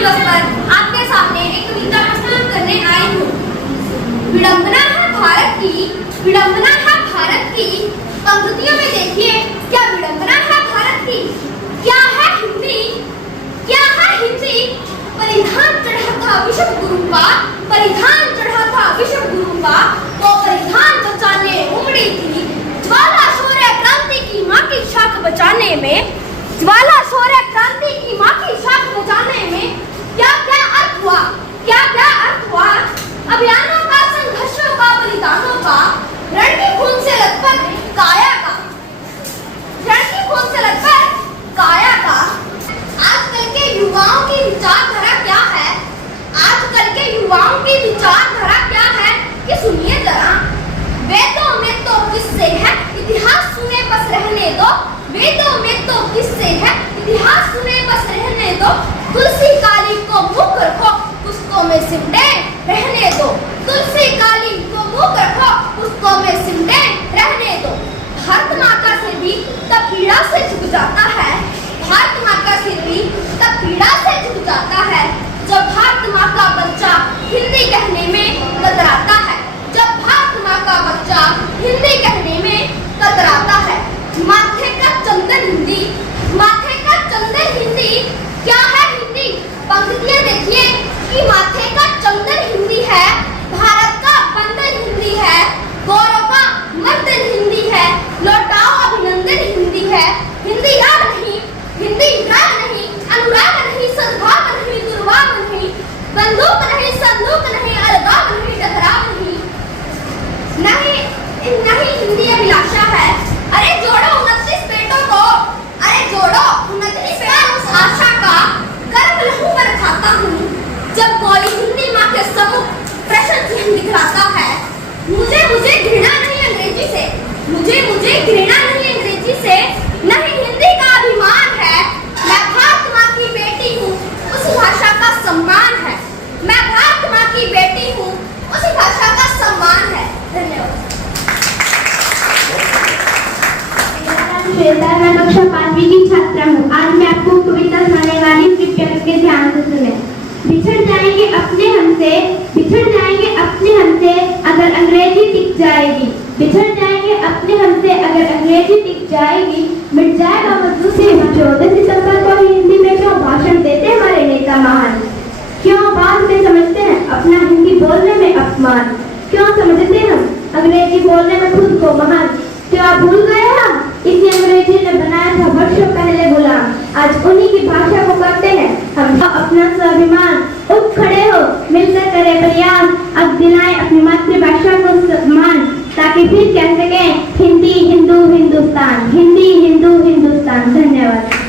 दिवस पर आपके सामने एक कविता प्रस्तुत करने आई हूँ। विडंबना है भारत की, विडंबना है भारत की, पंक्तियों में देखिए क्या विडंबना है भारत की। क्या है हिंदी, क्या है हिंदी, परिधान चढ़ा था विश्व गुरु का, परिधान चढ़ा था विश्व गुरु का, वो परिधान बचाने उमड़ी थी ज्वाला शौर्य क्रांति की माँ की शाख बचाने में, ज्वाला शौर्य क्रांति की माँ की शाख बचाने में। क्या क्या अर्थ हुआ, क्या क्या अर्थ हुआ, अभियानों का, संघर्षों का, बलिदानों का, रण की खून से लथपथ काया का, रण की खून से लथपथ काया का। आजकल के युवाओं की विचारधारा क्या है, आजकल के युवाओं की विचारधारा क्या है कि सुनिए जरा। वेदों में तो किससे है, इतिहास सुने बस रहने दो, वेदों में तो किससे है, इतिहास सुने बस रहने दो। तुलसी काली को मुख रखो, उसको में सिमटे रहने दो, तुलसी काली को मुख रखो, उसको में सिमटे रहने दो। भारत माँ का सिर भी तब पीड़ा से झुक जाता है, भारत माँ का सिर भी तब पीड़ा से झुक जाता है, जब भारत माँ का बच्चा हिंदी कहने में कतराता है, जब भारत माँ का बच्चा हिंदी कहने में कतराता है। माथे का चंदन हिंदी, माथे का चंदन हिंदी, क्या है हिंदी, पंक्तियां देखिए कि माथे का चंदन हिंदी है, भारत का बंधन हिंदी है, गौरव का मर्दन हिंदी है, लौटाओ अभिनंदन हिंदी है। हिंदी राग नहीं, हिंदी राग नहीं, अनुराग नहीं, सद्भाव नहीं, दुर्भाव नहीं, बंदूक नहीं, संदूक नहीं, अलगाव नहीं, टकराव नहीं, नहीं हिंदी अभिलाषा है। अरे जोड़ो 29 पेटों को, अरे जोड़ो 29 पेटों उस आशा का, गर्व लहू पर खाता हूँ जब कोई हिंदी माँ के सम्मुख प्रश्न चिन्ह दिखलाता है। मुझे घृणा नहीं अंग्रेजी से, मुझे घृणा नहीं अंग्रेजी से, नहीं हिंदी का अभिमान है। मैं भारत माँ की बेटी हूँ, उस भाषा का सम्मान है, मैं भारत माँ की बेटी हूँ, उस भाषा का सम्मान है। धन्यवाद। मैं कक्षा 5वीं की छात्रा हूँ। आज मैं आपको कविता सुनाने वाली हूँ, कृपया करके ध्यान से सुने। बिछड़ जाएंगे अपने हमसे, बिछड़ जाएंगे अपने हमसे, अगर अंग्रेजी टिक जाएगी, बिछड़ जाएंगे अपने हमसे, अगर अंग्रेजी टिक जाएगी, मिट जाएगा मजदूर से। 14 सितंबर को हिंदी में क्यों भाषण देते हमारे नेता महान, क्यों बाद में समझते हैं अपना हिंदी बोलने में अपमान, क्यों समझते हम अंग्रेजी बोलने में खुद को महान। क्या आप भूल गए हम इसी अंग्रेजी ने बनाया था वर्षों पहले गुलाम, आज उन्हीं की भाषा को करते हैं हम अपना स्वाभिमान। उठ खड़े हो, मिलकर करें प्रयास, अब दिलाएं अपनी मातृभाषा को सम्मान, ताकि फिर कह सकें हिंदी हिंदू हिंदुस्तान, हिंदी हिंदू हिंदुस्तान। धन्यवाद।